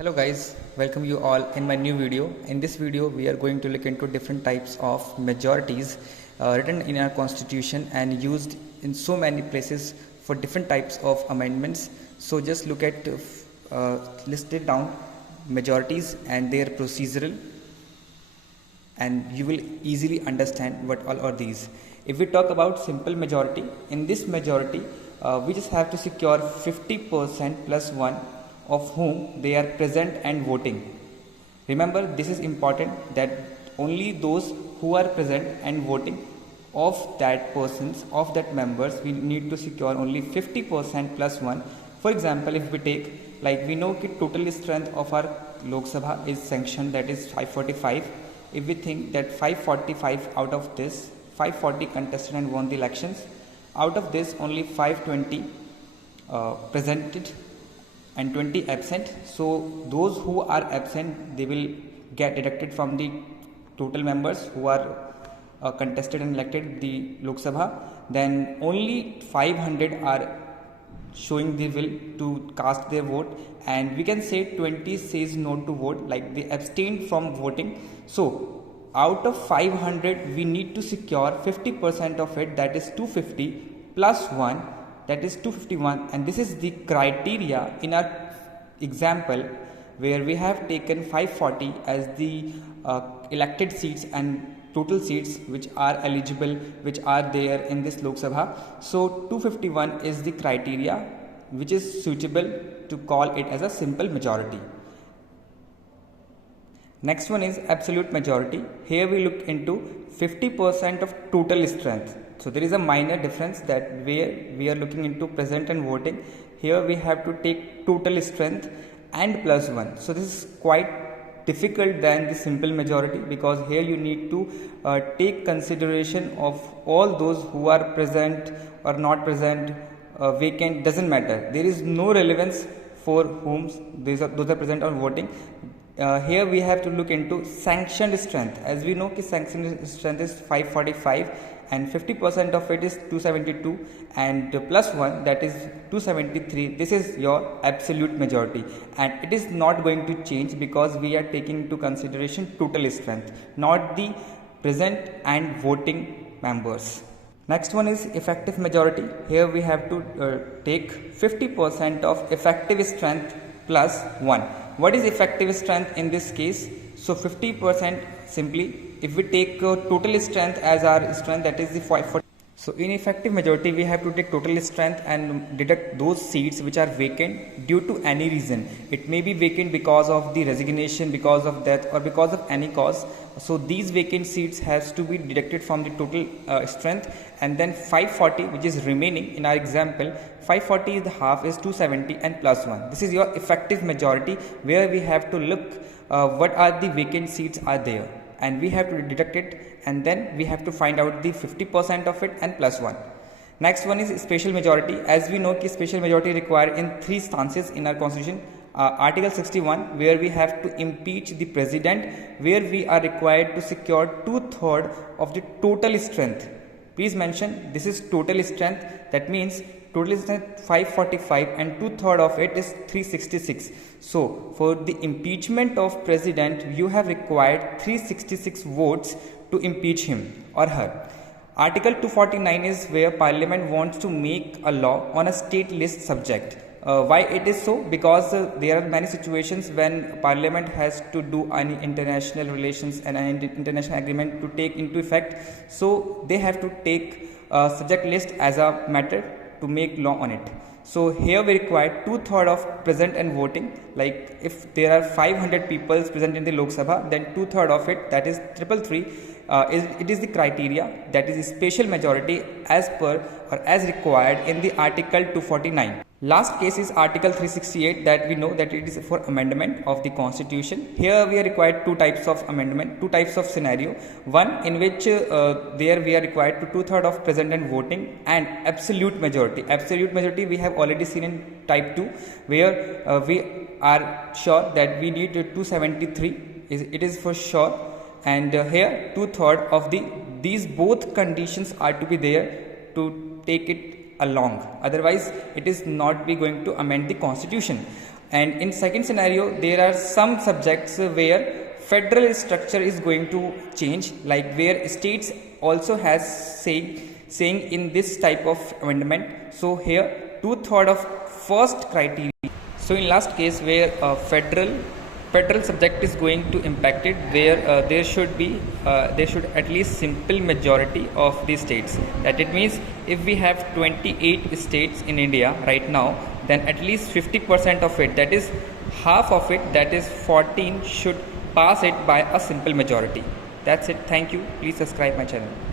Hello guys, welcome you all in my new video. In this video we are going to look into different types of majorities written in our constitution and used in so many places for different types of amendments. So just look at listed down majorities and their procedural, and you will easily understand what all are these. If we talk about simple majority, in this majority we just have to secure 50% plus 1 of whom they are present and voting. Remember, this is important that only those who are present and voting of that persons, of that members, we need to secure only 50% plus 1. For example, if we take, like we know that total strength of our Lok Sabha is sanctioned, that is 545. If we think that 545 out of this, 540 contested and won the elections, out of this only 520 presented and 20 absent. So those who are absent, they will get deducted from the total members who are contested and elected the Lok Sabha. Then only 500 are showing the will to cast their vote, and we can say 20 says no to vote, like they abstained from voting. So out of 500 we need to secure 50% of it, that is 250 plus 1, that is 251, and this is the criteria in our example where we have taken 540 as the elected seats and total seats which are eligible, which are there in this Lok Sabha. So 251 is the criteria which is suitable to call it as a simple majority. Next one is absolute majority. Here we look into 50% of total strength. So there is a minor difference that where we are looking into present and voting, here we have to take total strength and plus 1. So this is quite difficult than the simple majority, because here you need to take consideration of all those who are present or not present, vacant, doesn't matter. There is no relevance for whom those are present or voting. Here we have to look into sanctioned strength. As we know, sanctioned strength is 545 and 50% of it is 272 and plus 1, that is 273. This is your absolute majority, and it is not going to change because we are taking into consideration total strength, not the present and voting members. Next one is effective majority. Here we have to take 50% of effective strength plus 1. What is effective strength in this case? So 50% simply, if we take total strength as our strength, that is the 540. So in effective majority we have to take total strength and deduct those seats which are vacant due to any reason. It may be vacant because of the resignation, because of death, or because of any cause. So these vacant seats has to be deducted from the total strength, and then 540 which is remaining in our example, 540 is the half is 270 and plus 1. This is your effective majority, where we have to look what are the vacant seats are there, and we have to deduct it, and then we have to find out the 50% of it and plus 1. Next one is special majority. As we know, special majority required in 3 stances in our constitution. Article 61, where we have to impeach the president, where we are required to secure 2/3 of the total strength. Please mention this is total strength, that means total strength 545 and 2/3 of it is 366. So for the impeachment of president, you have required 366 votes to impeach him or her. Article 249 is where parliament wants to make a law on a state list subject. Why it is so? Because there are many situations when parliament has to do any international relations and an international agreement to take into effect. So they have to take subject list as a matter to make law on it. So here we require 2/3 of present and voting. Like if there are 500 people present in the Lok Sabha, then 2/3 of it, that is 333, it is the criteria, that is special majority as per or as required in the Article 249. Last case is Article 368, that we know that it is for amendment of the constitution. Here we are required 2 types of amendment, 2 types of scenario. One in which there we are required to 2/3 of present and voting, and absolute majority. Absolute majority we have already seen in type 2, where we are sure that we need 273, it is for sure, and here 2/3 of these both conditions are to be there to take it along, otherwise it is not be going to amend the constitution. And in second scenario, there are some subjects where federal structure is going to change, like where states also has saying in this type of amendment. So here 2/3 of first criteria. So in last case where federal subject is going to impact it, where there should at least simple majority of the states. That it means if we have 28 states in India right now, then at least 50% of it, that is half of it, that is 14, should pass it by a simple majority. That's it. Thank you. Please subscribe my channel.